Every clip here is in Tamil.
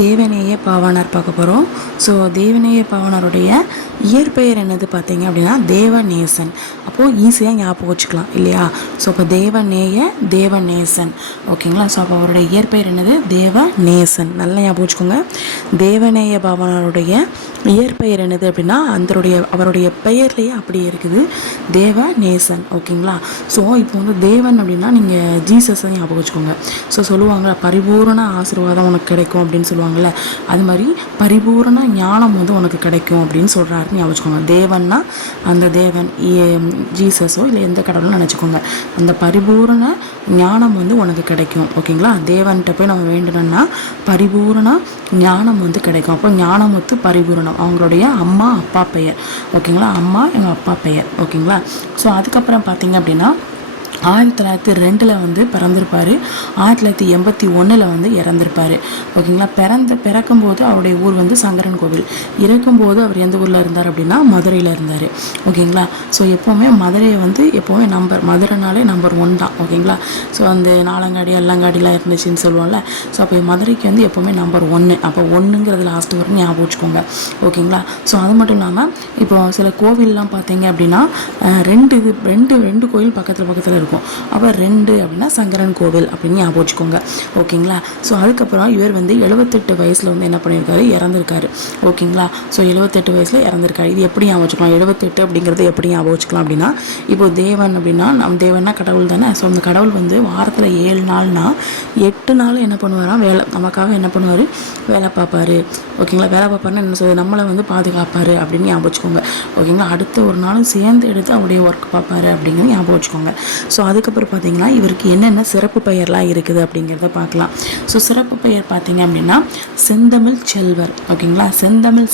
தேவநேய பாவாணர் பார்க்க போகிறோம். ஸோ தேவநேய பாவாணருடைய இயற்பெயர் என்னது பார்த்தீங்க அப்படின்னா தேவநேசன். அப்போது ஈஸியாக ஞாபகம் வச்சுக்கலாம் இல்லையா? ஸோ இப்போ தேவநேசன் ஓகேங்களா. ஸோ அப்போ அவருடைய இயற்பெயர் என்னது தேவநேசன். நல்லா ஞாபகம் வச்சுக்கோங்க. தேவநேய பாவாணருடைய இயற்பெயர் என்னது அப்படின்னா அவருடைய பெயர்லேயே அப்படியே இருக்குது தேவநேசன் ஓகேங்களா. ஸோ இப்போ வந்து தேவன் அப்படின்னா நீங்கள் ஜீசஸை ஞாபகம் வச்சுக்கோங்க. ஸோ சொல்லுவாங்க பரிபூரண ஆசீர்வாதம் உனக்கு கிடைக்கும் அப்படின்னு சொல்லுவாங்கள்ல, அது மாதிரி பரிபூரண ஞானம் வந்து உனக்கு கிடைக்கும் அப்படின்னு சொல்கிறாருன்னு ஞாபகம் வச்சுக்கோங்க. தேவன்னா அந்த தேவன் ஜீசஸோ இல்லை எந்த கடவுளும் நினச்சிக்கோங்க. அந்த பரிபூரண ஞானம் வந்து உனக்கு கிடைக்கும் ஓகேங்களா. தேவன்கிட்ட போய் நம்ம வேண்டணும்னா பரிபூரண ஞானம் வந்து கிடைக்கும். அப்போ ஞானமுத்து பரிபூரணம் அவங்களுடைய அம்மா அப்பா பெயர் ஓகேங்களா. அம்மா எங்கள் அப்பா பெயர் ஓகேங்களா. ஸோ அதுக்கப்புறம் பார்த்தீங்க அப்படின்னா 1902 வந்து பிறந்திருப்பார். 1981 வந்து இறந்திருப்பார் ஓகேங்களா. பிறக்கும்போது அவருடைய ஊர் வந்து சங்கரன் கோவில். இறக்கும்போது அவர் எந்த ஊரில் இருந்தார் அப்படின்னா மதுரையில் இருந்தார் ஓகேங்களா. ஸோ எப்போவுமே மதுரையை வந்து எப்போவுமே மதுரைனாலே நம்பர் 1 தான் ஓகேங்களா. ஸோ அந்த நாலங்காடி அல்லங்காடிலாம் இருந்துச்சுன்னு சொல்லுவோம்ல. ஸோ அப்போ மதுரைக்கு வந்து எப்போவுமே நம்பர் 1. அப்போ 1ங்கிறது லாஸ்ட் வரைக்கும் ஞாபகம் வச்சுக்கோங்க ஓகேங்களா. ஸோ அது மட்டும் இல்லாமல் இப்போ சில கோவில்லாம் பார்த்தீங்க அப்படின்னா ரெண்டு கோவில் பக்கத்தில் இருக்கும். அப்போ 2 அப்படின்னா சங்கரன் கோவில் அப்படின்னு ஞாபகம் வச்சுக்கோங்க ஓகேங்களா. ஸோ அதுக்கப்புறம் இவர் வந்து 78 வயசில் வந்து என்ன பண்ணியிருக்காரு, இறந்துருக்காரு ஓகேங்களா. ஸோ 78 வயசில் இறந்துருக்காரு. இது எப்படி ஞாபகம் வச்சுக்கலாம், 78 அப்படிங்கிறது எப்படி ஞாபகம் வச்சுக்கலாம் அப்படின்னா, இப்போ தேவன் அப்படின்னா நம்ம தேவன்னா கடவுள் தானே. ஸோ அந்த கடவுள் வந்து வாரத்தில் 7 நாள்னா 8 நாள் என்ன பண்ணுவாராம், நமக்காக என்ன பண்ணுவார், வேலை பார்ப்பாரு ஓகேங்களா. வேலை பார்ப்பாருன்னா என்ன சொல்றது, நம்மளை வந்து பாதுகாப்பார் அப்படின்னு ஞாபகம் வச்சுக்கோங்க ஓகேங்களா. அடுத்த ஒரு நாளும் சேர்ந்து எடுத்து அவருடைய ஒர்க் பார்ப்பாரு அப்படிங்கிறது ஞாபகம் வச்சுக்கோங்க. ஸோ அதுக்கப்புறம் பார்த்தீங்கன்னா இவருக்கு என்னென்ன சிறப்பு பெயர்லாம் இருக்குது அப்படிங்கிறத பார்க்கலாம். ஸோ சிறப்பு பெயர் பார்த்தீங்க அப்படின்னா செந்தமிழ் செல்வர் ஓகேங்களா. செந்தமிழ்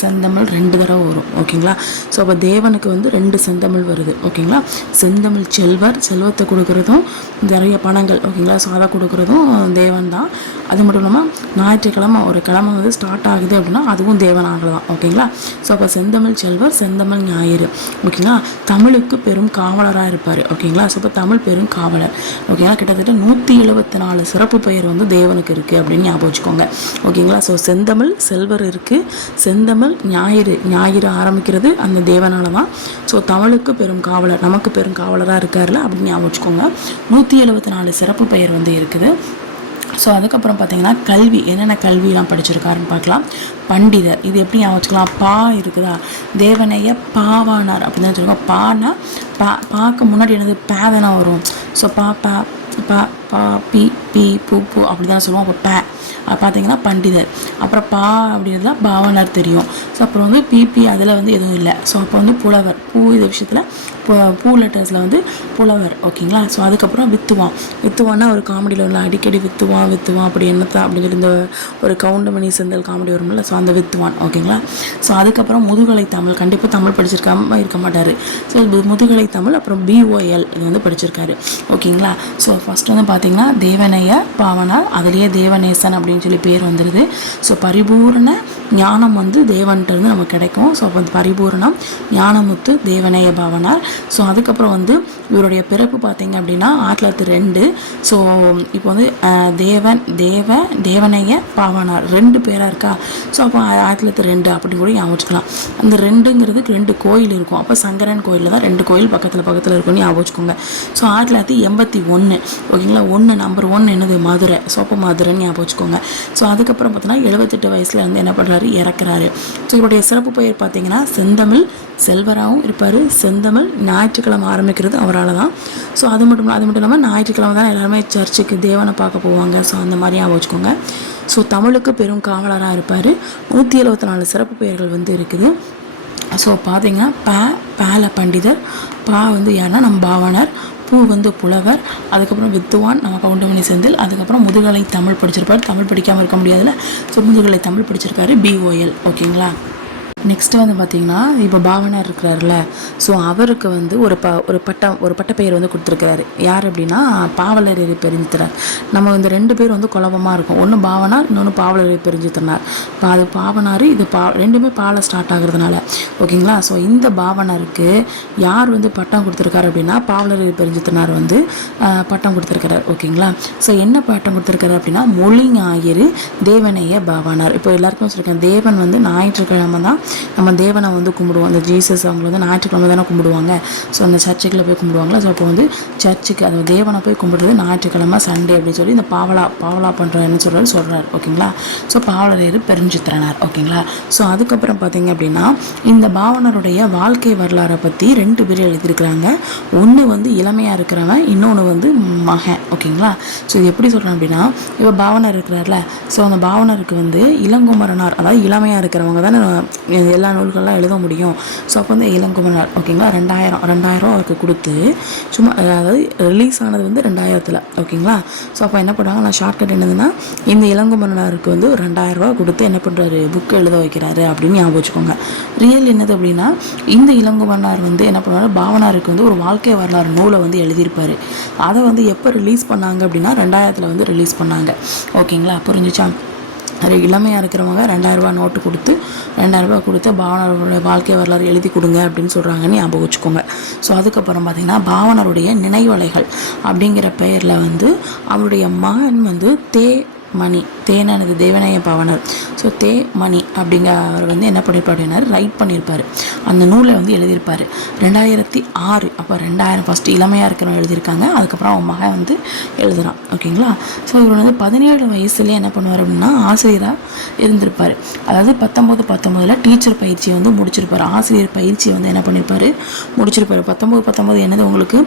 2 தடவை வரும் ஓகேங்களா. ஸோ அப்போ தேவனுக்கு வந்து 2 செந்தமிழ் வருது ஓகேங்களா. செந்தமிழ் செல்வர், செல்வத்தை கொடுக்குறதும் நிறைய பணங்கள் ஓகேங்களா. ஸோ அதை கொடுக்குறதும் தேவன் தான். அது மட்டும் இல்லாமல் ஞாயிற்றுக்கிழமை ஒரு கிழமை வந்து ஸ்டார்ட் ஆகுது அப்படின்னா அதுவும் தேவனாகலாம் ஓகேங்களா. ஸோ அப்போ செந்தமிழ் செல்வர், செந்தமிழ் ஞாயிறு ஓகேங்களா. தமிழுக்கு பெரும் காவலராக இருப்பார் ஓகேங்களா. ஸோ இப்போ தமிழ் பெரும் காவலர் ஓகேங்களா. கிட்டத்தட்ட 174 சிறப்பு பெயர் வந்து தேவனுக்கு இருக்குது அப்படின்னு ஞாபகம் வச்சுக்கோங்க ஓகேங்களா. ஸோ செந்தமிழ் செல்வர் இருக்குது, செந்தமிழ் ஞாயிறு ஆரம்பிக்கிறது அந்த தேவனால தான். ஸோ தமிழுக்கு பெரும் காவலர், நமக்கு பெரும் காவலராக இருக்காருல அப்படின்னு ஞாபகம் வச்சுக்கோங்க. 174 சிறப்பு பெயர் வந்து இருக்குது. ஸோ அதுக்கப்புறம் பார்த்தீங்கன்னா கல்வி, என்னென்ன கல்வியெலாம் படிச்சிருக்காருன்னு பார்க்கலாம். பண்டிதர், இது எப்படி ஞாபகம் வச்சுக்கலாம், பா இருக்குதா, தேவனைய பாவானார் அப்படின்னு தான் சொல்லுவாங்க. பானா பாக்கு முன்னாடி என்னது பேதனா வரும். ஸோ பா பி பி பூ அப்படி தான் சொல்லுவோம். அப்போ பார்த்தீங்கன்னா பண்டிதர். அப்புறம் பா அப்படின்னா பாவனார் தெரியும். ஸோ அப்புறம் வந்து பிபி அதில் வந்து எதுவும் இல்லை. ஸோ அப்போ வந்து புலவர், இது விஷயத்தில் பூ லெட்டர்ஸில் வந்து புலவர் ஓகேங்களா. ஸோ அதுக்கப்புறம் வித்துவான்னா ஒரு காமெடியில் உள்ள அடிக்கடி வித்துவான் அப்படி என்னத்தான் அப்படின்னு சொல்லி இந்த ஒரு கவுண்டமணி செந்தல் காமெடி வரும்ல. ஸோ அந்த வித்துவான் ஓகேங்களா. ஸோ அதுக்கப்புறம் முதுகலை தமிழ், கண்டிப்பாக தமிழ் படிச்சிருக்காம இருக்க மாட்டார். ஸோ முதுகலை தமிழ் அப்புறம் BOL இது வந்து படிச்சிருக்காரு ஓகேங்களா. ஸோ ஃபஸ்ட் வந்து பார்த்தீங்கன்னா தேவனைய பாவனார், அதுலேயே தேவநேசன் அப்படின்னு சொல்லி பேர் வந்துடுது. ஸோ பரிபூரண ஞானம் வந்து தேவன்கிட்டருந்து நமக்கு கிடைக்கும். ஸோ அப்போ பரிபூரணம் ஞானமுத்து தேவநேய பாவனார். ஸோ அதுக்கப்புறம் வந்து இவருடைய பிறப்பு பார்த்தீங்க அப்படின்னா 1902. ஸோ இப்போ வந்து தேவநேய பாவனார் 2 பேராக இருக்கா. ஸோ அப்போ 1902 அப்படி கூட ஞாபகம் வச்சுக்கலாம். அந்த 2ங்கிறதுக்கு 2 கோயில் இருக்கும். அப்போ சங்கரன் கோயிலில் தான் 2 கோயில் பக்கத்தில் இருக்குன்னு ஞாபகம் வச்சுக்கோங்க. ஸோ 1981 ஓகேங்களா. நம்பர் 1 என்னது மதுரை. ஸோ அப்போ மதுரைன்னு ஞாபகம் வச்சுக்கோங்க. ஸோ அதுக்கப்புறம் பார்த்தீங்கன்னா 78 வயசில் வந்து என்ன பண்ணுறாரு, இறக்குறாரு. ஸோ இவருடைய சிறப்பு பெயர் பார்த்தீங்கன்னா செந்தமிழ் செல்வராகவும் இருப்பார். செந்தமிழ் ஞாயிற்றுக்கிழமை ஆரம்பிக்கிறது அவரால் தான். ஸோ அது மட்டும் இல்லாமல் ஞாயிற்றுக்கிழமை தான் எல்லாருமே சர்ச்சுக்கு தேவனை பார்க்க போவாங்க. ஸோ அந்த மாதிரி ஞாபகம் வச்சுக்கோங்க. ஸோ தமிழுக்கு பெரும் காவலராக இருப்பார். 174 சிறப்பு பெயர்கள் வந்து இருக்குது. ஸோ பார்த்தீங்கன்னா பேல பண்டிதர், பா வந்து யாருன்னா நம்ம பாவனர், பூ வந்து புலவர், அதுக்கப்புறம் வித்துவான் நம்ம கவுண்டமணி செந்தில், அதுக்கப்புறம் முதுகலை தமிழ் படிச்சிருப்பார். தமிழ் படிக்காமல் இருக்க முடியாதுல்ல. ஸோ முதுகலை தமிழ் படிச்சிருக்காரு BOL ஓகேங்களா. நெக்ஸ்ட்டு வந்து பார்த்திங்கன்னா இப்போ பாவனார் இருக்கிறாருல, ஸோ அவருக்கு வந்து ஒரு பட்ட பெயர் வந்து கொடுத்துருக்கிறாரு. யார் அப்படின்னா பாவலரேறு பெருஞ்சித்திரனார். நம்ம இந்த 2 பேர் வந்து குழப்பமாக இருக்கும். ஒன்று பாவனார், இன்னொன்று பாவலரேறு பெருஞ்சித்திரனார். இப்போ அது பாவனார், இது ரெண்டுமே பால ஸ்டார்ட் ஆகுறதுனால ஓகேங்களா. ஸோ இந்த பாவனருக்கு யார் வந்து பட்டம் கொடுத்துருக்காரு அப்படின்னா பாவலரேறு பெருஞ்சித்திரனார் வந்து பட்டம் கொடுத்துருக்கிறார் ஓகேங்களா. ஸோ என்ன பட்டம் கொடுத்துருக்காரு அப்படின்னா மொழி ஞாயிறு தேவனைய பாவனார். இப்போ எல்லாருக்கும் சொல்லியிருக்கேன், தேவன் வந்து ஞாயிற்றுக்கிழமை தான் நம்ம தேவனை வந்து கும்பிடுவோம். அந்த ஜீசஸ் அவங்க வந்து ஞாயிற்றுக்கிழமை தானே கும்பிடுவாங்க. ஸோ அந்த சர்ச்சுக்குள்ளே போய் கும்பிடுவாங்களா. ஸோ அப்போ வந்து சர்ச்சுக்கு அந்த தேவனை போய் கும்பிடுறது ஞாயிற்றுக்கிழமை சண்டே அப்படின்னு சொல்லி இந்த பாவலா பண்ணுறேன்னு சொல்கிறார் ஓகேங்களா. ஸோ பாவலரேறு பெருஞ்சித்திரனார் ஓகேங்களா. ஸோ அதுக்கப்புறம் பார்த்தீங்க அப்படின்னா இந்த பாவனருடைய வாழ்க்கை வரலாறை பற்றி 2 பேர் எழுதியிருக்கிறாங்க. ஒன்று வந்து இளமையாக இருக்கிறவன், இன்னொன்று வந்து மகன் ஓகேங்களா. ஸோ இது எப்படி சொல்கிறேன் அப்படின்னா இப்போ பாவனர் இருக்கிறார்ல, ஸோ அந்த பாவனருக்கு வந்து இளங்குமரனார், அதாவது இளமையாக இருக்கிறவங்க தானே எல்லா நூல்கள்லாம் எழுத முடியும். ஸோ அப்போ வந்து இளங்குமரனார் ஓகேங்களா 2000 அவருக்கு கொடுத்து சும்மா, அதாவது ரிலீஸ் ஆனது வந்து 2000 ஓகேங்களா. ஸோ அப்போ என்ன பண்ணுவாங்க, நான் ஷார்ட்கட் என்னதுன்னா இந்த இளங்குமரனாருக்கு வந்து ஒரு 2000 கொடுத்து என்ன பண்ணுறாரு, புக்கு எழுத வைக்கிறாரு அப்படின்னு ஞாபகம் வச்சுக்கோங்க. ரியல் என்னது அப்படின்னா இந்த இளங்குமரனார் வந்து என்ன பண்ணுவார், பாவனாருக்கு வந்து ஒரு வாழ்க்கை வரலாறு நூலை வந்து எழுதியிருப்பார். அதை வந்து எப்போ ரிலீஸ் பண்ணாங்க அப்படின்னா 2000 வந்து ரிலீஸ் பண்ணாங்க ஓகேங்களா. புரிஞ்சுச்சா. இளமையாக இருக்கிறவங்க 2000 நோட்டு கொடுத்து 2000 கொடுத்து பாவனருடைய வாழ்க்கை வரலாறு எழுதி கொடுங்க அப்படின்னு சொல்கிறாங்கன்னு ஞாபகம் வச்சுக்கோங்க. ஸோ அதுக்கப்புறம் பார்த்திங்கன்னா பாவனருடைய நினைவலைகள் அப்படிங்கிற பெயரில் வந்து அவருடைய மகன் வந்து மணி, தேனானது தேவனைய பாவனர். ஸோ மணி அப்படிங்கிற வந்து என்ன பண்ணியிருப்பார் அப்படின்னா ரைட் பண்ணியிருப்பார், அந்த நூலை வந்து எழுதியிருப்பார் 2006. அப்போ 2000 ஃபஸ்ட்டு இளமையாக இருக்கிறவங்க எழுதியிருக்காங்க, அதுக்கப்புறம் அவன் மகன் வந்து எழுதுகிறான் ஓகேங்களா. ஸோ இவர் வந்து 17 வயசுலேயே என்ன பண்ணுவார் அப்படின்னா ஆசிரியராக இருந்திருப்பார். அதாவது 19 டீச்சர் பயிற்சியை வந்து முடிச்சிருப்பார். ஆசிரியர் பயிற்சியை வந்து என்ன பண்ணியிருப்பார், முடிச்சிருப்பார். 19 என்னது உங்களுக்கு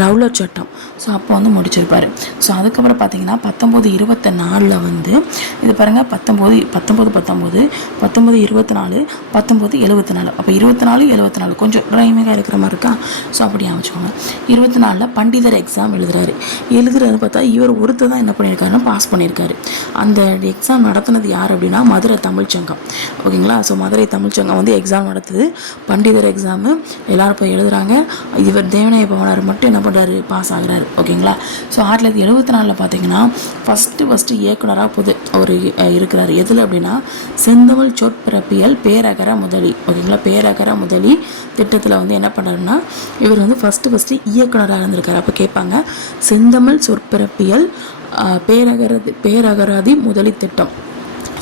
ரவுலட் சட்டம். ஸோ அப்போ வந்து முடிச்சிருப்பார். ஸோ அதுக்கப்புறம் பார்த்தீங்கன்னா 1924 வந்து இது பாருங்கள் 1924 1974 அப்போ 24 கொஞ்சம் ரைமிங்காக இருக்கிற மாதிரி இருக்கா. ஸோ அப்படி அமைச்சுக்கோங்க. 24 பண்டிதர் எக்ஸாம் எழுதுறது பார்த்தா இவர் ஒருத்தர் தான் என்ன பண்ணியிருக்காருன்னா பாஸ் பண்ணியிருக்காரு. அந்த எக்ஸாம் நடத்தினது யார் அப்படின்னா மதுரை தமிழ்ச்சங்கம் ஓகேங்களா. ஸோ மதுரை தமிழ்ச்சங்கம் வந்து எக்ஸாம் நடத்துது, பண்டிதர் எக்ஸாமு எல்லாரும் போய் எழுதுறாங்க. இவர் தேவனைய பாவனார் மட்டும் என்ன பண்ணுறாரு, பாஸ் ஆகுறாரு ஓகேங்களா. ஸோ 1974 பார்த்தீங்கன்னா ஃபஸ்ட்டு இயக்குனராக அவர் இருக்கிறார். எதில் அப்படின்னா செந்தமிழ் சொற்பிறப்பியல் பேரகர முதலி ஓகேங்களா. பேரகர முதலி திட்டத்தில் வந்து என்ன பண்ணுறாருன்னா இவர் வந்து ஃபஸ்ட்டு இயக்குனராக இருந்திருக்காரு. அப்போ கேட்பாங்க செந்தமிழ் சொற்பிறப்பியல் பேரகராதி முதலி திட்டம்,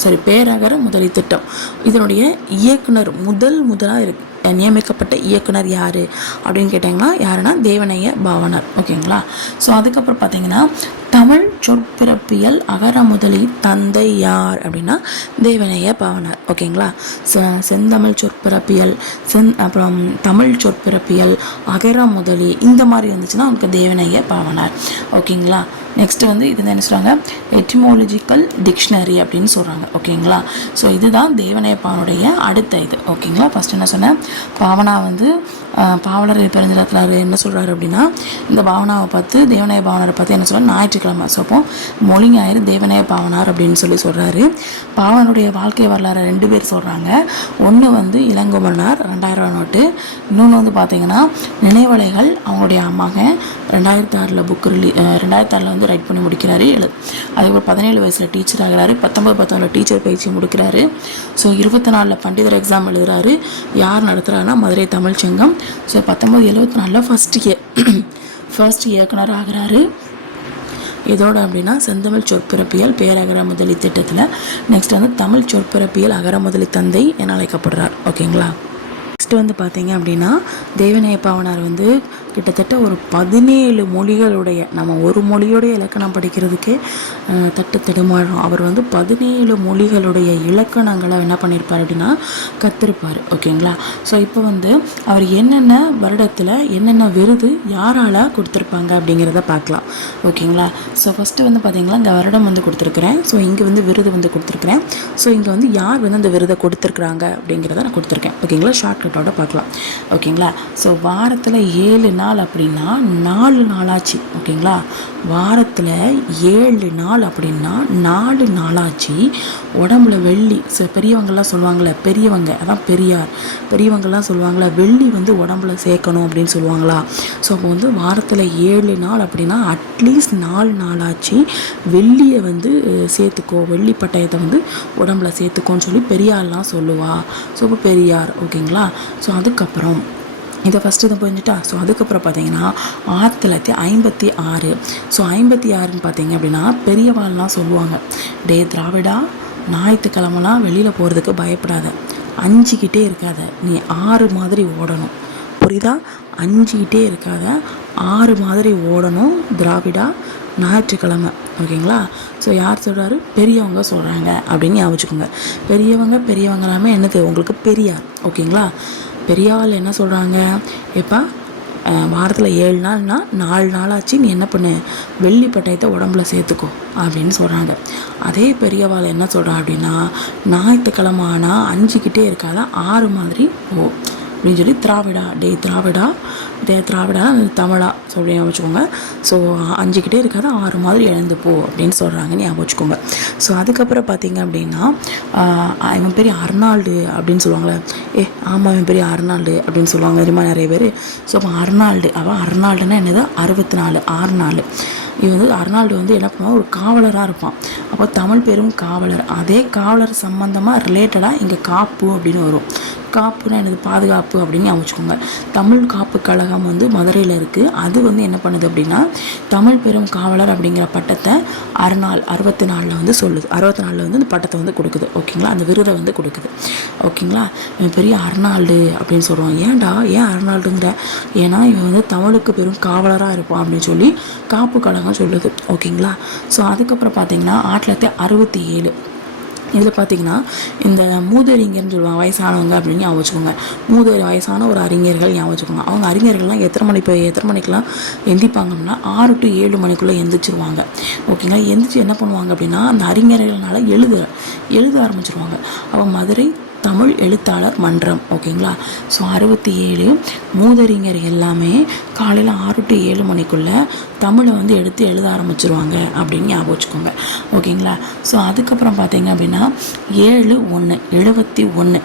சரி பேரகர முதலி திட்டம், இதனுடைய இயக்குனர் முதலாக நியமிக்கப்பட்ட இயக்குனர் யார் அப்படின்னு கேட்டிங்கன்னா யாருன்னா தேவனைய பாவனார் ஓகேங்களா. ஸோ அதுக்கப்புறம் பார்த்தீங்கன்னா தமிழ் சொற்பிறப்பியல் அகர முதலி தந்தை யார் அப்படின்னா தேவனைய பாவனார் ஓகேங்களா. செந்தமிழ் சொற்பிறப்பியல் அப்புறம் தமிழ் சொற்பிறப்பியல் அகர முதலி இந்த மாதிரி வந்துச்சுன்னா உங்களுக்கு தேவனைய பாவனார் ஓகேங்களா. நெக்ஸ்ட்டு வந்து இது என்ன சொல்கிறாங்க, எட்டிமாலஜிக்கல் டிக்ஷனரி அப்படின்னு சொல்கிறாங்க ஓகேங்களா. ஸோ இதுதான் தேவனைய பாவனுடைய அடுத்த இது ஓகேங்களா. ஃபஸ்ட் என்ன சொன்னேன், பாவனா வந்து பாவலர் பெருஞ்சித்திரனார் என்ன சொல்கிறாரு அப்படின்னா இந்த பாவனாவை பார்த்து தேவனைய பாவனரை பார்த்து என்ன சொல்கிறார், ஞாயிற்றுக்கிழமை. ஸோ அப்போ மொழி ஞாயிறு தேவனைய பாவனார் அப்படின்னு சொல்கிறாரு. பாவனுடைய வாழ்க்கை வரலாறு 2 பேர் சொல்கிறாங்க. ஒன்று வந்து இளங்குமரனார் 2000 நோட்டு, இன்னொன்று வந்து பார்த்தீங்கன்னா நினைவலைகள் அவங்களுடைய மகன் 2006 புக்கு 2006 வந்து ரைட் பண்ணி முடிக்கிறாரு. அதுக்கப்புறம் 17 வயசில் டீச்சர் ஆகிறாரு, 19 டீச்சர் பயிற்சி முடிக்கிறாரு. ஸோ 24 பண்டிதர் எக்ஸாம் எழுதுறாரு. யார் நடத்துகிறாருன்னா மதுரை தமிழ்ச்சங்கம். ஸோ 1974 ஃபர்ஸ்ட் இயக்குனர் ஆகிறாரு. இதோட அப்படின்னா செந்தமிழ் சொற்பிறப்பியல் பேரகர முதலி திட்டத்தில் நெக்ஸ்ட் வந்து தமிழ் சொற்பிறப்பியல் அகர முதலி தந்தை என அழைக்கப்படுறார் ஓகேங்களா. நெக்ஸ்ட் வந்து பார்த்தீங்க அப்படின்னா தேவனைய பாவனார் வந்து கிட்டத்தட்ட ஒரு 17 மொழிகளுடைய, நம்ம ஒரு மொழியோடைய இலக்கணம் படிக்கிறதுக்கே தடுமாறும். அவர் வந்து 17 மொழிகளுடைய இலக்கணங்களை என்ன பண்ணியிருப்பார் அப்படின்னா கற்றுருப்பார் ஓகேங்களா. ஸோ இப்போ வந்து அவர் என்னென்ன வருடத்தில் என்னென்ன விருது யாரால் கொடுத்துருப்பாங்க அப்படிங்கிறத பார்க்கலாம் ஓகேங்களா. ஸோ ஃபஸ்ட்டு வந்து பார்த்தீங்கன்னா இந்த வருடம் வந்து கொடுத்துருக்குறேன். ஸோ இங்கே வந்து விருது வந்து கொடுத்துருக்குறேன். ஸோ இங்கே வந்து யார் வந்து அந்த விருதை கொடுத்துருக்குறாங்க அப்படிங்கிறத நான் கொடுத்துருக்கேன் ஓகேங்களா. ஷார்ட்கட்டோட பார்க்கலாம் ஓகேங்களா. ஸோ வாரத்தில் 7 நாள் நாள் அப்படின்னா 4 நாளாச்சு. ஓகேங்களா, வாரத்தில் 7 நாள் அப்படின்னா 4 நாளாச்சு உடம்புல வெள்ளி. பெரியவங்கள்லாம் சொல்லுவாங்களே, பெரியவங்க அதான் பெரியார், பெரியவங்கள்லாம் சொல்லுவாங்களே வெள்ளி வந்து உடம்புல சேர்க்கணும் அப்படின்னு சொல்லுவாங்களா. ஸோ அப்போ வந்து வாரத்தில் 7 நாள் அப்படின்னா அட்லீஸ்ட் 4 நாளாச்சு வெள்ளியை வந்து சேர்த்துக்கோ, வெள்ளி பட்டயத்தை வந்து உடம்புல சேர்த்துக்கோன்னு சொல்லி பெரியார்லாம் சொல்லுவா. ஸோ இப்போ பெரியார். ஓகேங்களா, ஸோ அதுக்கப்புறம் இதை ஃபஸ்ட்டு இதை புரிஞ்சுட்டா. ஸோ அதுக்கப்புறம் பார்த்தீங்கன்னா 1956. ஸோ 56ன்னு பார்த்தீங்க அப்படின்னா பெரியவாள்லாம் சொல்லுவாங்க, டே திராவிடா, ஞாயிற்றுக்கிழமெல்லாம் வெளியில் போகிறதுக்கு பயப்படாத, அஞ்சிக்கிட்டே இருக்காத, நீ 6 மாதிரி ஓடணும். புரியுதா? அஞ்சிக்கிட்டே இருக்காத, 6 மாதிரி ஓடணும் திராவிடா, ஞாயிற்றுக்கிழமை. ஓகேங்களா, ஸோ யார் சொல்கிறாரு? பெரியவங்க சொல்கிறாங்க அப்படின்னு ஞாபகம். பெரியவங்க எல்லாமே என்னது உங்களுக்கு பெரியார். ஓகேங்களா, பெரியாள் என்ன சொல்கிறாங்க, எப்போ வாரத்தில் 7 நாள்னா 4 நாளாச்சு நீ என்ன பண்ணு, வெள்ளி பட்டயத்தை உடம்புல சேர்த்துக்கோ அப்படின்னு சொல்கிறாங்க. அதே பெரியவாள் என்ன சொல்கிறா அப்படின்னா, ஞாயிற்றுக்கிழமை ஆனால் அஞ்சிக்கிட்டே இருக்காத, 6 மாதிரி போ அப்படின்னு சொல்லி திராவிடா தமிழா சொல்லி வச்சுக்கோங்க. ஸோ அஞ்சுக்கிட்டே இருக்காது, 6 மாதிரி எழுந்து போ அப்படின்னு சொல்கிறாங்கன்னு ஞாபகம் வச்சுக்கோங்க. ஸோ அதுக்கப்புறம் பார்த்தீங்க அப்படின்னா இவன் பெரிய அர்னால்டு அப்படின்னு சொல்லுவாங்களே, ஆமாம் இவன் பெரிய அர்னால்டு அப்படின்னு சொல்லுவாங்க தெரியுமா நிறைய பேர். ஸோ அப்போ அர்னால்டுன்னா என்னது, 64 6 இது வந்து அர்னால்டு வந்து என்ன பண்ணுவான், ஒரு காவலராக இருப்பான். அப்போ தமிழ் பெரும் காவலர். அதே காவலர் சம்பந்தமாக ரிலேட்டடாக இங்கே காப்பு அப்படின்னு வரும். காப்புனா எனது பாதுகாப்பு அப்படின்னு வச்சுக்கோங்க. தமிழ் காப்பு கழகம் வந்து மதுரையில் இருக்குது. அது வந்து என்ன பண்ணுது அப்படின்னா தமிழ் பெரும் காவலர் அப்படிங்கிற பட்டத்தை 64 வந்து சொல்லுது. 64 வந்து இந்த பட்டத்தை வந்து கொடுக்குது. ஓகேங்களா, அந்த விருதை வந்து கொடுக்குது. ஓகேங்களா, இவன் பெரிய அர்னால்டு அப்படின்னு சொல்லுவான். ஏன் அர்னால்டுங்கிற, ஏன்னா இவன் வந்து தமிழுக்கு பெரும் காவலராக இருப்பான் அப்படின்னு சொல்லி காப்பு கழகம் சொல்லுது. ஓகேங்களா, ஸோ அதுக்கப்புறம் பார்த்தீங்கன்னா 1967 இதில் பார்த்தீங்கன்னா இந்த மூதறிஞர்னு சொல்லுவாங்க, வயசானவங்க அப்படின்னு ஞாபகம் வச்சுக்கோங்க. வயசான ஒரு அறிஞர்கள் ஞாபகம் வச்சுக்கோங்க. அவங்க அறிஞர்கள்லாம் எத்தனை மணிக்கெலாம் எந்திப்பாங்கன்னா 6 to 7 மணிக்குள்ளே எந்திரிச்சிருவாங்க. ஓகேங்களா, எந்திரிச்சு என்ன பண்ணுவாங்க அப்படின்னா அந்த அறிஞர்களால் எழுத ஆரம்பிச்சிருவாங்க. அவன் மதுரை தமிழ் எழுத்தாளர் மன்றம். ஓகேங்களா, ஸோ 67 மூதறிஞர் எல்லாமே காலையில் 6 to 7 மணிக்குள்ளே தமிழை வந்து எடுத்து எழுத ஆரம்பிச்சிருவாங்க அப்படின்னு ஞாபகம் வச்சுக்கோங்க. ஓகேங்களா, ஸோ அதுக்கப்புறம் பார்த்தீங்க அப்படின்னா 71.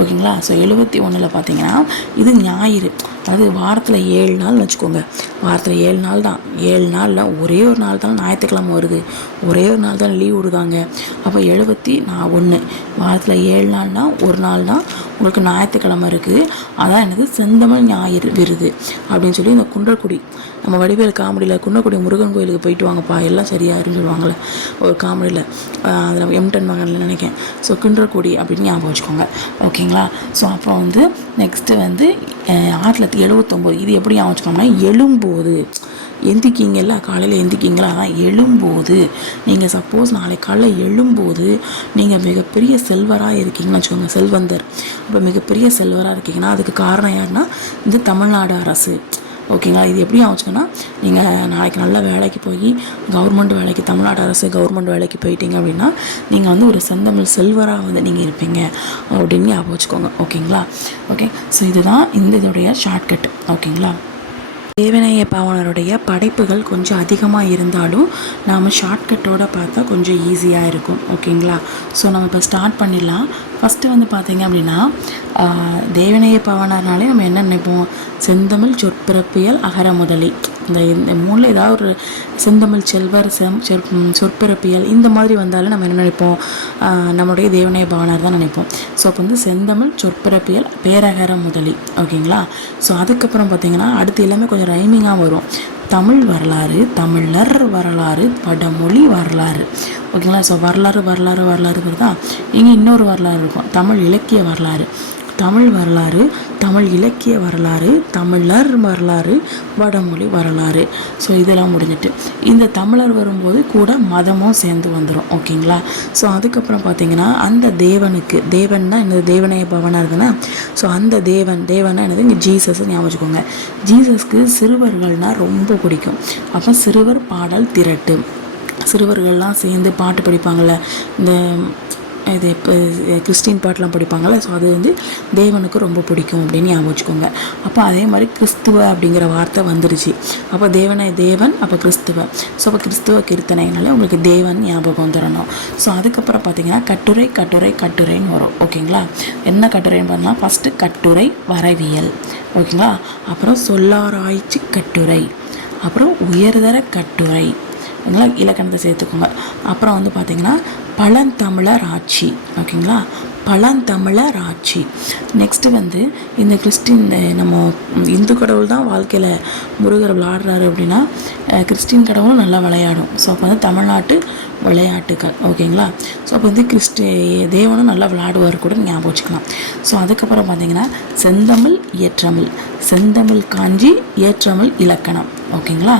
ஓகேங்களா, ஸோ 71 பார்த்தீங்கன்னா இது ஞாயிறு, அதாவது வாரத்தில் 7 நாள் வச்சுக்கோங்க. வாரத்தில் 7 நாள் தான். 7 நாளில் ஒரே ஒரு நாள் தான் ஞாயிற்றுக்கிழமை வருது, ஒரே ஒரு நாள் தான் லீவ் விடுதாங்க. அப்போ 71 வாரத்தில் 7 நாள்னா ஒரு நாள் தான் உங்களுக்கு ஞாயிற்றுக்கிழமை இருக்குது. அதான் எனக்கு செந்தமிழ் ஞாயிறு விருது அப்படின்னு சொல்லி இந்த குன்றக்குடி, நம்ம வடிவேல் காமெடியில் குன்றக்குடி முருகன் கோயிலுக்கு போயிட்டு வாங்கப்பா எல்லாம் சரியாயிருன்னு சொல்லுவாங்கள்ல ஒரு காமெடியில், அதில் M10 மகனில் நினைக்கிறேன். ஸோ குன்றக்குடி அப்படின்னு ஞாபகம் வச்சுக்கோங்க. ஓகேங்களா, ஸோ அப்புறம் வந்து நெக்ஸ்ட்டு வந்து 1979 இது எப்படி ஞாபகம் வச்சுக்கோங்கன்னா, எழும்போது எந்திக்கிங்கல்ல, காலையில் எந்திக்கிங்களா, அதான் எழும்போது நீங்கள் சப்போஸ் நாளைக்கு காலையில் எழும்போது நீங்கள் மிகப்பெரிய செல்வராக இருக்கீங்கன்னு வச்சுக்கோங்க, செல்வந்தர். இப்போ மிகப்பெரிய செல்வராக இருக்கீங்கன்னா அதுக்கு காரணம் யாருன்னா இந்த தமிழ்நாடு அரசு. ஓகேங்களா, இது எப்படி வச்சுக்கோன்னா, நீங்கள் நாளைக்கு நல்ல வேலைக்கு போய் கவர்மெண்ட் வேலைக்கு, தமிழ்நாடு அரசு கவர்மெண்ட் வேலைக்கு போயிட்டீங்க அப்படின்னா நீங்கள் வந்து ஒரு செந்தமிழ் செல்வராக வந்து நீங்கள் இருப்பீங்க அப்படின்னு ஞாபகம் வச்சுக்கோங்க. ஓகேங்களா, ஓகே, ஸோ இதுதான் இதோடைய ஷார்ட்கட். ஓகேங்களா, தேவநேய பாவாணருடைய படைப்புகள் கொஞ்சம் அதிகமாக இருந்தாலும் நாம் ஷார்ட்கட்டோடு பார்த்தா கொஞ்சம் ஈஸியாக இருக்கும். ஓகேங்களா, ஸோ நம்ம இப்போ ஸ்டார்ட் பண்ணிடலாம். ஃபஸ்ட்டு வந்து பார்த்தீங்க அப்படின்னா தேவநேய பாவாணர்னாலே நம்ம என்ன நினைப்போம், செந்தமிழ் சொற்பிறப்பியல் அகர முதலி, இந்த மூணில் ஏதாவது ஒரு செந்தமிழ் செல்வர் சொற்பிறப்பியல் இந்த மாதிரி வந்தாலும் நம்ம என்ன நினைப்போம், நம்மளுடைய தேவநேய பாவாணர் தான் நினைப்போம். ஸோ அப்போ வந்து செந்தமிழ் சொற்பிறப்பியல் பேரகர முதலி. ஓகேங்களா, ஸோ அதுக்கப்புறம் பார்த்திங்கன்னா அடுத்து எல்லாமே கொஞ்சம் ரைமிங்காக வரும். தமிழ் வரலாறு, தமிழர் வரலாறு, படமொழி வரலாறு. ஓகேங்களா, ஸோ வரலாறு தான். இங்கே இன்னொரு வரலாறு இருக்கும், தமிழ் இலக்கிய வரலாறு, தமிழ் வரலாறு, தமிழ் இலக்கிய வரலாறு, தமிழர் வரலாறு, வடமொழி வரலாறு. ஸோ இதெல்லாம் முடிஞ்சிட்டு இந்த தமிழர் வரும்போது கூட மதமும் சேர்ந்து வந்துடும். ஓகேங்களா, ஸோ அதுக்கப்புறம் பார்த்தீங்கன்னா அந்த தேவன்னா என்னது, தேவநேய பாவாணர் தானே. ஸோ அந்த தேவன்னா என்னது, இங்கே ஜீசஸ் ஞாபகம் வச்சுக்கோங்க. ஜீசஸ்க்கு சிறுவர்கள்னால் ரொம்ப பிடிக்கும். அப்போ சிறுவர் பாடல் திரட்டு, சிறுவர்கள்லாம் சேர்ந்து பாட்டு படிப்பாங்கள்ல, இந்த இது இப்போ கிறிஸ்டின் பாட்டெலாம் படிப்பாங்கள்ல, ஸோ அது வந்து தேவனுக்கு ரொம்ப பிடிக்கும் அப்படின்னு ஞாபகம் வச்சுக்கோங்க. அப்போ அதே மாதிரி கிறிஸ்துவ அப்படிங்கிற வார்த்தை வந்துருச்சு. அப்போ தேவன், அப்போ கிறிஸ்துவ. ஸோ அப்போ கிறிஸ்துவ கீர்த்தனைனால உங்களுக்கு தேவன் ஞாபகம் வந்துடணும். ஸோ அதுக்கப்புறம் பார்த்தீங்கன்னா கட்டுரைன்னு வரும். ஓகேங்களா, என்ன கட்டுரைன்னு பண்ணலாம்? ஃபஸ்ட்டு கட்டுரை வரவியல். ஓகேங்களா, அப்புறம் சொல்லாராய்ச்சி கட்டுரை, அப்புறம் உயர்தர கட்டுரை, இலக்கணத்தை சேர்த்துக்கோங்க. அப்புறம் வந்து பார்த்திங்கன்னா பழந்தமிழர் ஆட்சி. ஓகேங்களா, பழந்தமிழர் ஆட்சி. நெக்ஸ்ட்டு வந்து இந்த கிறிஸ்டின் நம்ம இந்து கடவுள் தான் வாழ்க்கையில் முருகர் விளையாடுறாரு அப்படின்னா கிறிஸ்டின் கடவுளும் நல்லா விளையாடும். ஸோ அப்போ வந்து தமிழ்நாட்டு விளையாட்டுகள். ஓகேங்களா, ஸோ அப்போ வந்து தேவனும் நல்லா விளையாடுவார் கூட ஞாபகம் வச்சுக்கலாம். ஸோ அதுக்கப்புறம் பார்த்திங்கன்னா செந்தமிழ் இயற்றமிழ், செந்தமிழ் காஞ்சி இயற்றமிழ் இலக்கணம். ஓகேங்களா,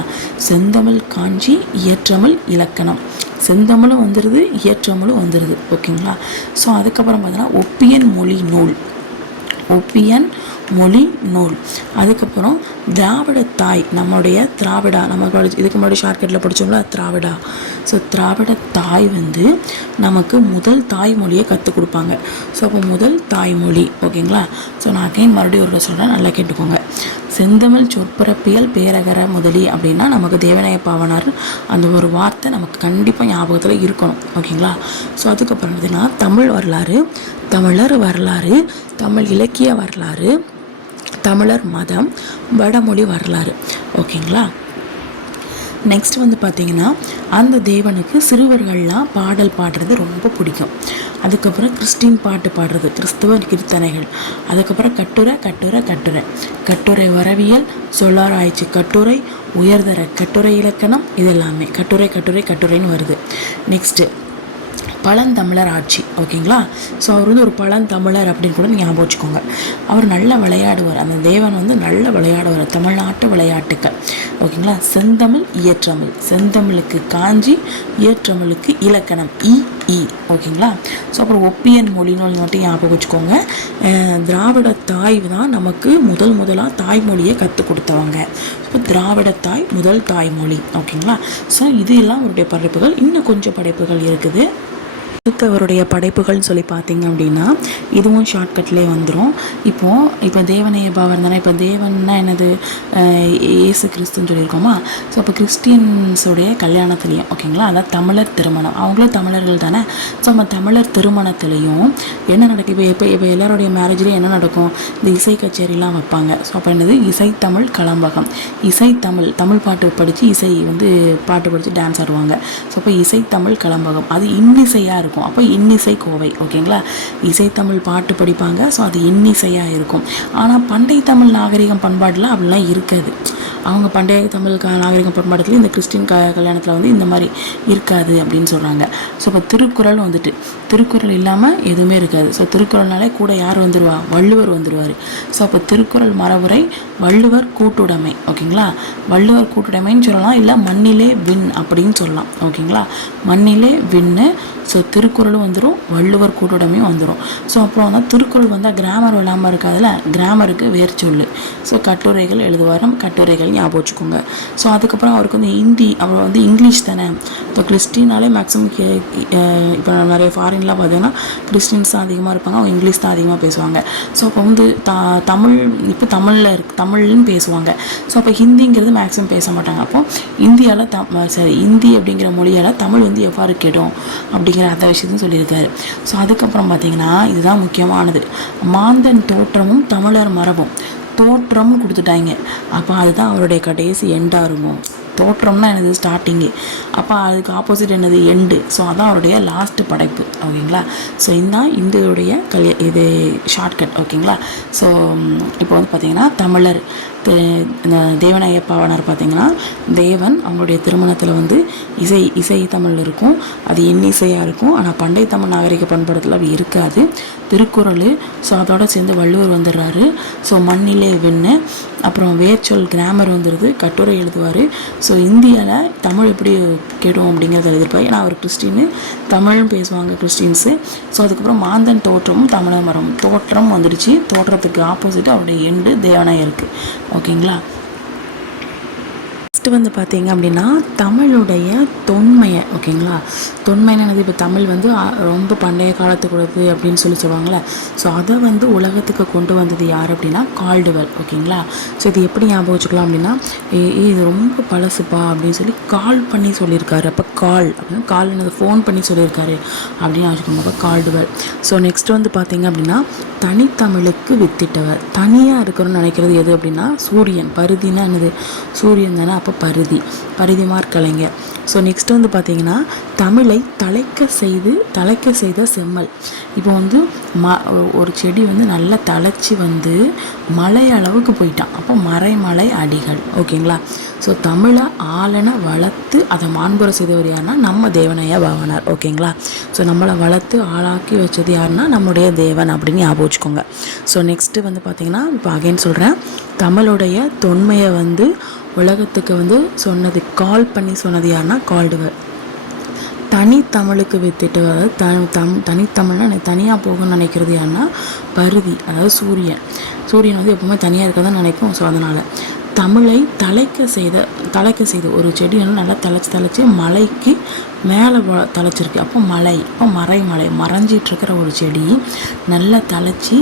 செந்தமிழ் காஞ்சி இயற்றமிழ் இலக்கணம். செந்தமிழும் வந்துடுது, இயற்றமிழும் வந்துடுது. ஓகேங்களா, ஸோ அதுக்கப்புறம் பார்த்தீங்கன்னா ஒப்பியன் மொழி நூல், ஒப்பியன் மொழி நூல். அதுக்கப்புறம் திராவிட தாய், நம்மளுடைய திராவிடா, நம்ம இதுக்கு முன்னாடி ஷார்ட்கட்டில் படித்தோம்ல திராவிடா. ஸோ திராவிட தாய் வந்து நமக்கு முதல் தாய்மொழியை கற்றுக் கொடுப்பாங்க. ஸோ அப்போ முதல் தாய்மொழி. ஓகேங்களா, ஸோ நான் அகைன் மறுபடியும் ஒரு சொல்கிறேன், நல்லா கேட்டுக்கோங்க. செந்தமிழ் சொற்பிறப்பியல் பேரகர முதலி அப்படின்னா நமக்கு தேவநாய பாவனார் அந்த ஒரு வார்த்தை நமக்கு கண்டிப்பாக ஞாபகத்தில் இருக்கணும். ஓகேங்களா, ஸோ அதுக்கப்புறம் பார்த்தீங்கன்னா தமிழ் வரலாறு, தமிழர் வரலாறு, தமிழ் இலக்கிய வரலாறு, தமிழர் மதம், வடமொழி வரலாறு. ஓகேங்களா, நெக்ஸ்ட் வந்து பார்த்திங்கன்னா அந்த தேவனுக்கு சிறுவர்கள்லாம் பாடல் பாடுறது ரொம்ப பிடிக்கும். அதுக்கப்புறம் கிறிஸ்டின் பாட்டு பாடுறது, கிறிஸ்துவ கீர்த்தனைகள். அதுக்கப்புறம் கட்டுரை வரவியல், சொல்லாராய்ச்சி கட்டுரை, உயர்தர கட்டுரை இலக்கணம், இது எல்லாமே கட்டுரைன்னு வருது. நெக்ஸ்ட்டு பழந்தமிழர் ஆட்சி. ஓகேங்களா, ஸோ அவர் வந்து ஒரு பழந்தமிழர் அப்படின்னு கூட ஞாபகம் வச்சுக்கோங்க. அவர் நல்லா விளையாடுவார், அந்த தேவன் வந்து நல்லா விளையாடுவார், தமிழ்நாட்டு விளையாட்டுக்கள். ஓகேங்களா, செந்தமிழ் இயற்றமிழ், செந்தமிழுக்கு காஞ்சி, இயற்றமிழுக்கு இலக்கணம் இ. ஓகேங்களா, ஸோ அப்புறம் ஒப்பியன் மொழி நூல் மட்டும் ஞாபகம் வச்சுக்கோங்க. திராவிட தாய் தான் நமக்கு முதலாக தாய்மொழியை கற்றுக் கொடுத்தவங்க. இப்போ திராவிட தாய் முதல் தாய்மொழி. ஓகேங்களா, ஸோ இது எல்லாம் அவருடைய படைப்புகள். இன்னும் கொஞ்சம் படைப்புகள் இருக்குது. அவருடைய படைப்புகள்னு சொல்லி பார்த்தீங்க அப்படின்னா இதுவும் ஷார்ட்கட்லேயே வந்துடும். இப்போ தேவனைய பாவர் தானே, இப்போ தேவன்னா என்னது, இயேசு கிறிஸ்துன்னு சொல்லியிருக்கோமா. ஸோ அப்போ கிறிஸ்டியன்ஸுடைய கல்யாணத்துலேயும் ஓகேங்களா, அதாவது தமிழர் திருமணம், அவங்களும் தமிழர்கள் தானே. ஸோ நம்ம தமிழர் திருமணத்துலேயும் என்ன நடக்கும், இப்போ எல்லாருடைய மேரேஜ்லேயும் என்ன நடக்கும், இந்த இசை கச்சேரிலாம் வைப்பாங்க. ஸோ அப்போ என்னது, இசைத்தமிழ் கலம்பகம், தமிழ் பாட்டு படித்து பாட்டு படித்து டான்ஸ் ஆடுவாங்க. ஸோ அப்போ இசைத்தமிழ் கலம்பகம், அது இன்னிசையாக இருக்கும். அப்போ இன்னிசை கோவை. ஓகேங்களா, இசைத்தமிழ் பாட்டு படிப்பாங்க. ஸோ அது இன்னிசையாக இருக்கும். ஆனால் பண்டைய தமிழ் நாகரிகம் பண்பாட்டில் அப்படிலாம் இருக்காது. அவங்க பண்டைய தமிழ் நாகரிகம் பண்பாட்டத்தில் இந்த கிறிஸ்டின் கல்யாணத்தில் வந்து இந்த மாதிரி இருக்காது அப்படின்னு சொல்கிறாங்க. ஸோ இப்போ திருக்குறள் வந்துட்டு, திருக்குறள் இல்லாமல் எதுவுமே இருக்காது. ஸோ திருக்குறள்னாலே கூட யார் வந்துடுவா, வள்ளுவர் வந்துடுவார். ஸோ அப்போ திருக்குறள் மரபுரை, வள்ளுவர் கூட்டுடைமை. ஓகேங்களா, வள்ளுவர் கூட்டுடைமைன்னு சொல்லலாம், இல்லை மண்ணிலே விண் அப்படின்னு சொல்லலாம். ஓகேங்களா, மண்ணிலே விண்ணு. ஸோ திருக்குறளும் வந்துடும், வள்ளுவர் கூட்டுடைமையும் வந்துடும். ஸோ அப்புறம் வந்து திருக்குறள் வந்தால் கிராமர் இல்லாமல் இருக்காதுல்ல, கிராமருக்கு வேர் சொல்லு. ஸோ கட்டுரைகள் எழுதுவார், கட்டுரைகள் ஞாபகம் வச்சுக்கோங்க. ஸோ அதுக்கப்புறம் அவருக்கு வந்து அவர் வந்து இங்கிலீஷ் தானே. இப்போ கிறிஸ்டினாலே மேக்ஸிமம் இப்போ நிறைய ஃபாரின்லாம் பார்த்தீங்கன்னா கிறிஸ்டின்ஸ் தான் அதிகமாக இருப்பாங்க, அவங்க இங்கிலீஷ் தான் அதிகமாக பேசுவாங்க. ஸோ அப்போ வந்து தமிழ் இப்போ தமிழ்னு பேசுவாங்க. ஸோ அப்போ ஹிந்திங்கிறது மேக்ஸிமம் பேச மாட்டாங்க. அப்போ இந்தியாவில் இந்தி அப்படிங்கிற மொழியால் தமிழ் வந்து எவ்வாறு கெடும் அப்படிங்கிற அந்த விஷயத்தையும் சொல்லியிருக்காரு. ஸோ அதுக்கப்புறம் பார்த்தீங்கன்னா இதுதான் முக்கியமானது, மாந்தன் தோற்றமும் தமிழர் மரபும். தோற்றம்னு கொடுத்துட்டாங்க, அப்போ அதுதான் அவருடைய கடைசி எண்டாக இருக்கும். தோற்றம்னா என்னது, ஸ்டார்டிங்கு. அப்போ அதுக்கு ஆப்போசிட் என்னது, எண்டு. ஸோ அதான் அவருடைய லாஸ்ட்டு படைப்பு. ஓகேங்களா, ஸோ இதுதான் இந்துடைய இது ஷார்ட்கட். ஓகேங்களா, ஸோ இப்போ வந்து பார்த்திங்கன்னா தமிழர் தேவநாய பாவனார் பார்த்திங்கன்னா தேவன் அவங்களுடைய திருமணத்தில் வந்து இசை தமிழ் இருக்கும், அது இன்னிசையாக இருக்கும். ஆனால் பண்டைய தமிழ் நாகரிக பண்பாடத்தில் அது இருக்காது. திருக்குறள், ஸோ அதோட சேர்ந்து வள்ளுவர் வந்துடுறாரு. ஸோ மண்ணிலே வெண்ணு, அப்புறம் வேர்ச்சொல் கிராமர் வந்துடுது, கட்டுரை எழுதுவார். ஸோ இந்தியாவில் தமிழ் எப்படி கெடும் அப்படிங்கிறத எழுதியிருப்பார். ஏன்னா அவர் கிறிஸ்டின்னு, தமிழும் பேசுவாங்க கிறிஸ்டின்ஸு. ஸோ அதுக்கப்புறம் மாந்தன் தோற்றமும் தமிழர் மரம், தோற்றம் வந்துடுச்சு, தோற்றத்துக்கு ஆப்போசிட் அவருடைய எண்டு தேவனாக இருக்குது. ஓகேங்களா, நெக்ஸ்ட்டு வந்து பார்த்தீங்க அப்படின்னா தமிழுடைய தொன்மையை, ஓகேங்களா, தொன்மையானது இப்போ தமிழ் வந்து ரொம்ப பண்டைய காலத்துக்குள்ளது அப்படின்னு சொல்லுவாங்கள்ல. ஸோ அதை வந்து உலகத்துக்கு கொண்டு வந்தது யார் அப்படின்னா கால்டுவெல், ஓகேங்களா. ஸோ இது எப்படி ஞாபகம் வச்சுக்கலாம் அப்படின்னா, இது ரொம்ப பழசுப்பா அப்படின்னு சொல்லி கால் பண்ணி சொல்லியிருக்காரு. அப்போ கால் அப்படின்னா கால் என்னது ஃபோன் பண்ணி சொல்லியிருக்காரு அப்படின்னு வச்சுக்கோங்க. அப்போ கால்டுவெல். ஸோ நெக்ஸ்ட் வந்து பார்த்தீங்க அப்படின்னா தனித்தமிழுக்கு வித்திட்டவர். தனியாக இருக்கணும்னு நினைக்கிறது எது அப்படின்னா சூரியன். பருதினா என்னது, சூரியன் தானே. அப்போ பருதிமார் கலைஞர். ஸோ நெக்ஸ்ட் வந்து பார்த்திங்கன்னா தமிழை தலைக்க செய்த செம்மல். இப்போ வந்து ஒரு செடி வந்து நல்லா தழைச்சி வந்து மலை அளவுக்கு போயிட்டான். அப்போ மறைமலை அடிகள், ஓகேங்களா. ஸோ தமிழை ஆளன வளர்த்து அதை மாண்புற செய்தவர் யாருன்னா நம்ம தேவனையா பாவனார், ஓகேங்களா. ஸோ நம்மளை வளர்த்து ஆளாக்கி வச்சது யாருன்னா நம்முடைய தேவன் அப்படின்னு ஞாபகம் வச்சுக்கோங்க. ஸோ நெக்ஸ்ட்டு வந்து பார்த்திங்கன்னா இப்போ அகைன் சொல்கிறேன், தமிழுடைய தொன்மையை வந்து உலகத்துக்கு வந்து சொன்னது, கால் பண்ணி சொன்னது யாருன்னா கால்டுவெல். தனித்தமிழுக்கு வித்துட்டு, அதாவது தனித்தமிழ்னா தனியாக போகணும்னு நினைக்கிறது யாருன்னா பருதி, அதாவது சூரியன் வந்து எப்பவுமே தனியாக இருக்கதான் நினைக்கும். ஸோ அதனால் தமிழை தலைக்க செய்த ஒரு செடி வந்து நல்லா தலைச்சி மலைக்கு மேலே தலைச்சிருக்கு. அப்போ மறைமலை மறைஞ்சிட்ருக்கிற ஒரு செடி நல்லா தலைச்சி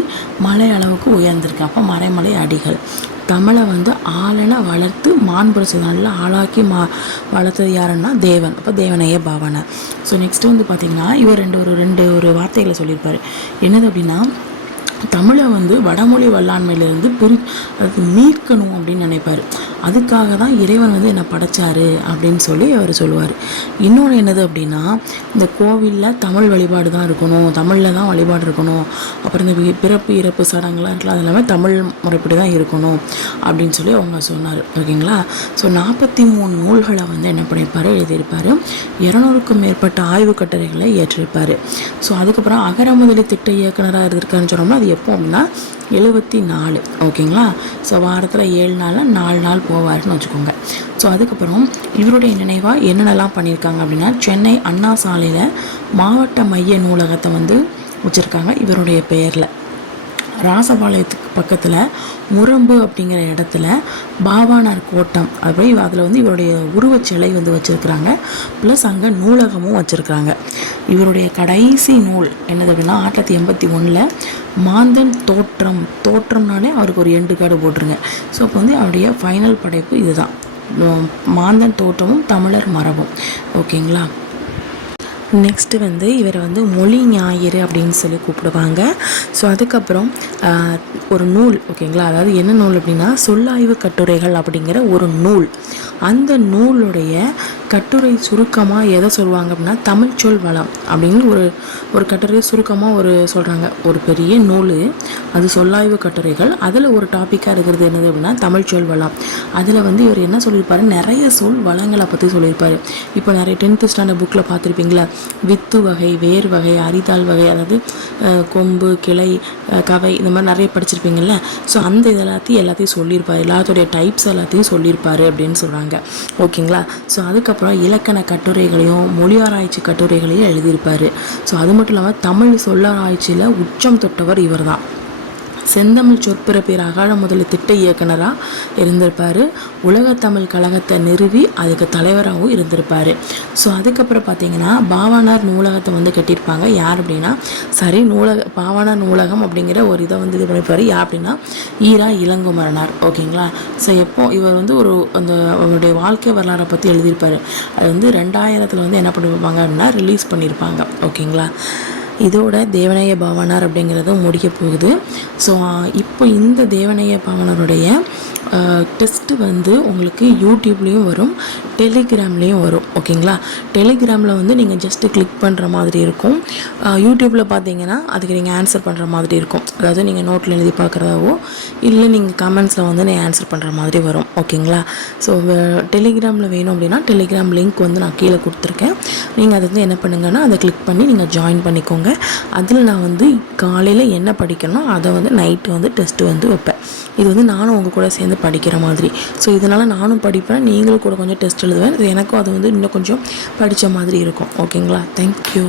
மலை அளவுக்கு உயர்ந்திருக்கு. அப்போ மறைமலை அடிகள். தமிழை வந்து ஆளன வளர்த்து மாண்புற செய்த நல்லா ஆளாக்கி வளர்த்தது யாருன்னா தேவன். அப்போ தேவனைய பாவனை. ஸோ நெக்ஸ்ட்டு வந்து பார்த்திங்கன்னா இவர் ரெண்டு வார்த்தைகளை சொல்லியிருப்பார். என்னது அப்படின்னா, தமிழை வந்து வடமொழி வல்லாண்மையிலேருந்து அது மீட்கணும் அப்படின்னு நினைப்பார். அதுக்காக தான் இறைவன் வந்து என்னை படைச்சாரு அப்படின்னு சொல்லி அவர் சொல்லுவார். இன்னொன்று என்னது அப்படின்னா, இந்த கோவிலில் தமிழ் வழிபாடு தான் இருக்கணும், தமிழில் தான் வழிபாடு இருக்கணும். அப்புறம் இந்த பிறப்பு இறப்பு சடங்குலாம் இருக்கலாம், அது எல்லாமே தமிழ் முறைப்படி தான் இருக்கணும் அப்படின்னு சொல்லி அவங்க சொன்னார், ஓகேங்களா. ஸோ 43 நூல்களை வந்து என்ன பண்ணியிருப்பார், எழுதியிருப்பார். 200க்கும் மேற்பட்ட ஆய்வு கட்டுரைகளை ஏற்றிருப்பார். ஸோ அதுக்கப்புறம் அகர முதலி திட்ட இயக்குனராக இருந்திருக்காருன்னு சொன்னோம்னா அது எப்போ அப்படின்னா 74, ஓகேங்களா. ஸோ வாரத்தில் 7 நாளில் 4 நாள் போவார்னு வச்சுக்கோங்க. ஸோ அதுக்கப்புறம் இவருடைய நினைவாக என்னென்னலாம் பண்ணியிருக்காங்க அப்படின்னா, சென்னை அண்ணா சாலையில் மாவட்ட மைய நூலகத்தை வந்து வச்சுருக்காங்க இவருடைய பெயரில். ராசபாளையத்துக்கு பக்கத்தில் முரம்பு அப்படிங்கிற இடத்துல பாவானார் கோட்டம் அப்படி அதில் வந்து இவருடைய உருவச்சிலை வந்து வச்சுருக்குறாங்க. ப்ளஸ் அங்கே நூலகமும் வச்சுருக்குறாங்க. இவருடைய கடைசி நூல் என்னது அப்படின்னா 1881 மாந்தன் தோற்றம்னாலே அவருக்கு ஒரு எண்டு கார்டு போட்டுருங்க. ஸோ அப்போ வந்து அவருடைய ஃபைனல் படைப்பு இதுதான், மாந்தன் தோற்றமும் தமிழர் மரபும், ஓகேங்களா. நெக்ஸ்ட்டு வந்து இவரை வந்து மொழி ஞாயிறு அப்படின்னு சொல்லி கூப்பிடுவாங்க. ஸோ அதுக்கப்புறம் ஒரு நூல், ஓகேங்களா, அதாவது என்ன நூல் அப்படின்னா சொல்லாய்வு கட்டுரைகள் அப்படிங்கிற ஒரு நூல். அந்த நூலுடைய கட்டுரை சுருக்கமாக எதை சொல்லுவாங்க அப்படின்னா தமிழ் சொல் வளம் அப்படின்னு ஒரு கட்டுரை சுருக்கமாக சொல்கிறாங்க. ஒரு பெரிய நூல் அது சொல்லாய்வு கட்டுரைகள். அதில் ஒரு டாப்பிக்காக இருக்கிறது என்னது அப்படின்னா தமிழ் சொல் வளம். அதில் வந்து இவர் என்ன சொல்லியிருப்பார், நிறைய சொல் வளங்களை பற்றி சொல்லியிருப்பார். இப்போ நிறைய 10th ஸ்டாண்டர்ட் புக்கில் பார்த்துருப்பீங்களா, வித்து வகை, வேர் வகை, அரிதாள் வகை, அதாவது கொம்பு, கிளை, கவை, இந்த மாதிரி நிறைய படிச்சிருப்பீங்கள்ல. ஸோ அந்த எல்லாத்தையும் சொல்லியிருப்பார், எல்லாத்துடைய டைப்ஸ் எல்லாத்தையும் சொல்லியிருப்பார் அப்படின்னு சொல்கிறாங்க, ஓகேங்களா. ஸோ அதுக்கப்புறம் இலக்கண கட்டுரைகளையும் மொழி ஆராய்ச்சி கட்டுரைகளையும் எழுதியிருப்பார். ஸோ அது மட்டும் இல்லாமல் தமிழ் சொல்லாராய்ச்சியில் உச்சம் தொட்டவர் இவர் தான். செந்தமிழ் சொற்பிறப்பியர் அகால முதலி திட்ட இயக்குனராக இருந்திருப்பார். உலகத்தமிழ் கழகத்தை நிறுவி அதுக்கு தலைவராகவும் இருந்திருப்பார். ஸோ அதுக்கப்புறம் பார்த்தீங்கன்னா பாவானார் நூலகத்தை வந்து கட்டியிருப்பாங்க. யார் அப்படின்னா பாவானார் நூலகம் அப்படிங்கிற ஒரு இதை வந்து இது பண்ணியிருப்பார். யார் அப்படின்னா ஈரா இளங்குமரனார், ஓகேங்களா. ஸோ இவர் வந்து அவருடைய வாழ்க்கை வரலாறை பற்றி எழுதியிருப்பார். அது வந்து 2000 வந்து என்ன பண்ணியிருப்பாங்க அப்படின்னா ரிலீஸ் பண்ணியிருப்பாங்க, ஓகேங்களா. இதோட தேவனைய பாவனார் அப்படிங்கிறது முடிய போகுது. ஸோ இப்போ இந்த தேவனைய பாவனருடைய டெஸ்ட்டு வந்து உங்களுக்கு யூடியூப்லேயும் வரும், டெலிகிராம்லேயும் வரும், ஓகேங்களா. டெலிகிராமில் வந்து நீங்கள் ஜஸ்ட்டு கிளிக் பண்ணுற மாதிரி இருக்கும். யூடியூப்பில் பார்த்தீங்கன்னா அதுக்கு நீங்கள் ஆன்சர் பண்ணுற மாதிரி இருக்கும். அதாவது நீங்கள் நோட்டில் எழுதி பார்க்குறதாவோ இல்லை நீங்கள் கமெண்ட்ஸில் வந்து நீங்கள் ஆன்சர் பண்ணுற மாதிரி வரும், ஓகேங்களா. ஸோ டெலிகிராமில் வேணும் அப்படின்னா டெலிகிராம் லிங்க் வந்து நான் கீழே கொடுத்துருக்கேன். நீங்கள் அதை வந்து என்ன பண்ணுங்கன்னா அதை கிளிக் பண்ணி நீங்கள் ஜாயின் பண்ணிக்கோங்க. அதில் நான் வந்து காலையில் என்ன படிக்கணும் அதை வந்து நைட்டு வந்து டெஸ்ட்டு வந்து வைப்பேன். இது வந்து நானும் உங்கள் கூட சேர்ந்து படிக்கிற மாதிரி. ஸோ இதனால் நானும் படிப்பேன், நீங்களும் கூட கொஞ்சம் டெஸ்ட் எழுதுவேன். எனக்கும் அது வந்து இன்னும் கொஞ்சம் படித்த மாதிரி இருக்கும், ஓகேங்களா. தேங்க்யூ.